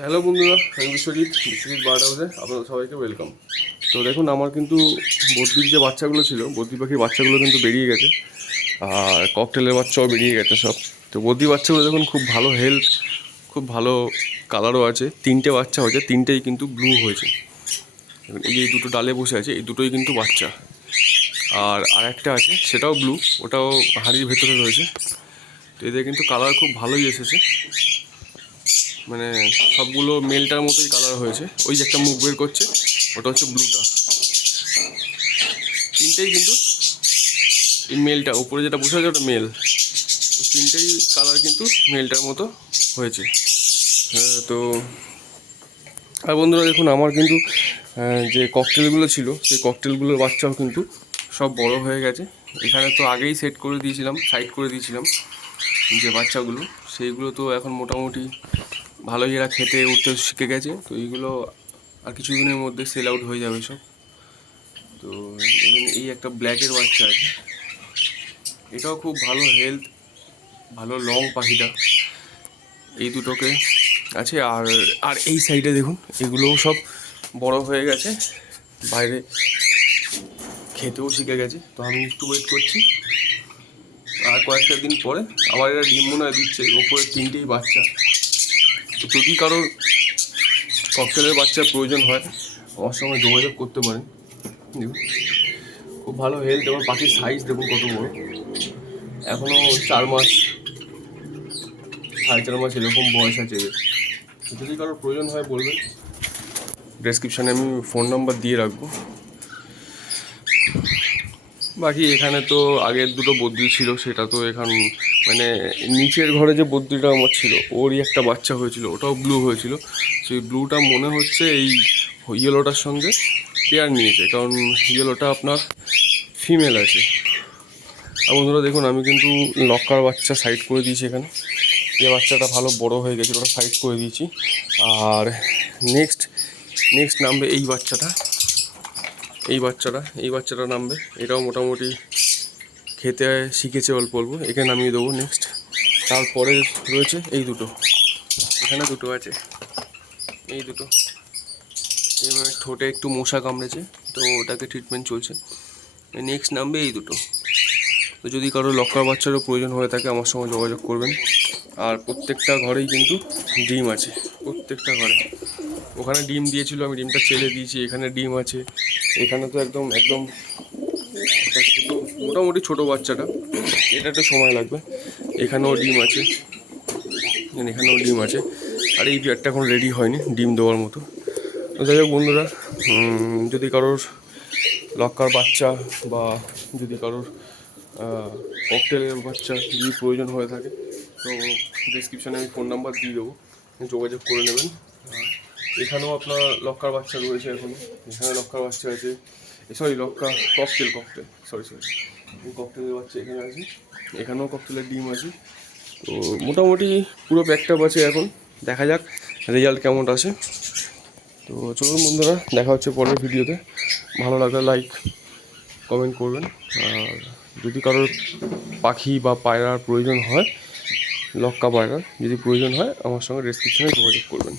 Hello বন্ধুরা, আমি Biswajit bird হাউসে আপনাদের সবাইকে ওয়েলকাম। তো দেখুন, আমার কিন্তু বদ্রির যে বাচ্চাগুলো ছিল, বদ্রি পাখির বাচ্চাগুলো কিন্তু বেরিয়ে গেছে, আর ককটেলের বাচ্চাও বেরিয়ে গেছে সব। তো বদ্রি বাচ্চাগুলো দেখুন খুব ভালো হেলথ, খুব ভালো কালারও আছে। তিনটে বাচ্চা হয়েছে, তিনটেই কিন্তু ব্লু হয়েছে। এই যে দুটো ডালে বসে আছে, এই দুটোই কিন্তু বাচ্চা। আর আরেকটা আছে, সেটাও ব্লু, ওটাও হাঁড়ির ভেতরে রয়েছে। তো এদের কিন্তু কালার খুব ভালোই এসেছে, মানে সবগুলো মেলটার মতোই কালার হয়েছে। ওই যে একটা মুখ বের করছে, ওটা হচ্ছে ব্লুটা। তিনটেই কিন্তু এই মেলটা উপরে যেটা বসে আছে ওটা মেল, ওই তিনটেই কালার কিন্তু মেলটার মতো হয়েছে। তো আর বন্ধুরা দেখুন, আমার কিন্তু যে ককটেলগুলো ছিল, সেই ককটেলগুলোর বাচ্চাও কিন্তু সব বড় হয়ে গেছে। এখানে তো আগেই সেট করে দিয়েছিলাম, সাইড করে দিয়েছিলাম যে বাচ্চাগুলো, সেইগুলো তো এখন মোটামুটি ভালোই এরা খেতে উঠতে শিখে গেছে। তো এইগুলো আর কিছুদিনের মধ্যে সেল আউট হয়ে যাবে সব। তো এখানে এই একটা ব্ল্যাকের বাচ্চা আছে, এটাও খুব ভালো হেলথ, ভালো লং পাখিটা। এই দুটোকে আছে। আর আর এই সাইডে দেখুন, এগুলোও সব বড় হয়ে গেছে, বাইরে খেতেও শিখে গেছে। তো আমি একটু ওয়েট করছি, আর কয়েকটা দিন পরে আবার এরা ডিম মনে হয় দিচ্ছে। ওপরে তিনটেই বাচ্চা। তো যদি কারোর ককটেলের বাচ্চার প্রয়োজন হয়, আমার সঙ্গে যোগাযোগ করতে পারেন। দেখুন খুব ভালো হেলথ, এবং পাখির সাইজ দেখুন কত বড়। এখনও 4 মাস, 4.5 মাস এরকম বয়স আছে এদের। যদি কারোর প্রয়োজন হয় বলবেন, ডেসক্রিপশানে আমি ফোন নাম্বার দিয়ে রাখবো। বাকি এখানে তো আগের দুটো বদ্রি ছিল, সেটা তো এখন মানে নিচের ঘরে যে বদ্রিটা আমার ছিল, ওরই একটা বাচ্চা হয়েছিল, ওটাও ব্লু হয়েছিল। সেই ব্লুটা মনে হচ্ছে এই ইয়েলোটার সঙ্গে পেয়ার নিয়েছে, কারণ ইয়েলোটা আপনার ফিমেল আছে। আর বন্ধুরা দেখুন, আমি কিন্তু লক্কার বাচ্চা সাইড করে দিয়েছি এখানে। যে বাচ্চাটা ভালো বড় হয়ে গেছে ওটা সাইড করে দিয়েছি। আর নেক্সট নেক্সট নামবে এই বাচ্চাটা নামবে। এটাও মোটামুটি খেতে শিখেছে অল্প অল্প, একে নামিয়ে দেবো নেক্সট। তারপরে রয়েছে এই দুটো, এখানে দুটো আছে, এই দুটো। এবার ঠোঁটে একটু মশা কামড়েছে, তো ওটাকে ট্রিটমেন্ট চলছে। নেক্সট নামবে এই দুটো। তো যদি কারো লক্কার বাচ্চারও প্রয়োজন হয়ে থাকে, আমার সঙ্গে যোগাযোগ করবেন। আর প্রত্যেকটা ঘরেই কিন্তু ডিম আছে, প্রত্যেকটা ঘরে। ওখানে ডিম দিয়েছিল, আমি ডিমটা চেলে দিয়েছি। এখানে ডিম আছে, এখানে তো একদম একদম একটা ছোটো, মোটামুটি ছোটো বাচ্চাটা, এটা একটু সময় লাগবে। এখানেও ডিম আছে, এখানেও ডিম আছে। আর এই বিয়ারটা এখন রেডি হয়নি ডিম দেওয়ার মতো। তো যাই হোক বন্ধুরা, যদি কারোর লক্কার বাচ্চা বা যদি কারোর ককটেলের বাচ্চা যদি প্রয়োজন হয়ে থাকে, তো ডিসক্রিপশানে আমি ফোন নাম্বার দিয়ে দেবো, যোগাযোগ করে নেবেন। এখানেও আপনার লক্কার বাচ্চা রয়েছে এখনও, এখানে লক্কার বাচ্চা আছে, সরি লক্কা ককটেল সরি ককটেলের বাচ্চা এখানে আছে, এখানেও ককটেলের ডিম আছে। তো মোটামুটি পুরো প্যাকটাপ আছে এখন, দেখা যাক রেজাল্ট কেমন আসে। তো চলুন বন্ধুরা, দেখা হচ্ছে পরের ভিডিওতে। ভালো লাগলে লাইক কমেন্ট করবেন। আর যদি কারোর পাখি বা পায়রার প্রয়োজন হয়, লক্কা পায়রার যদি প্রয়োজন হয়, আমার সঙ্গে ডেসক্রিপশনে যোগাযোগ করবেন।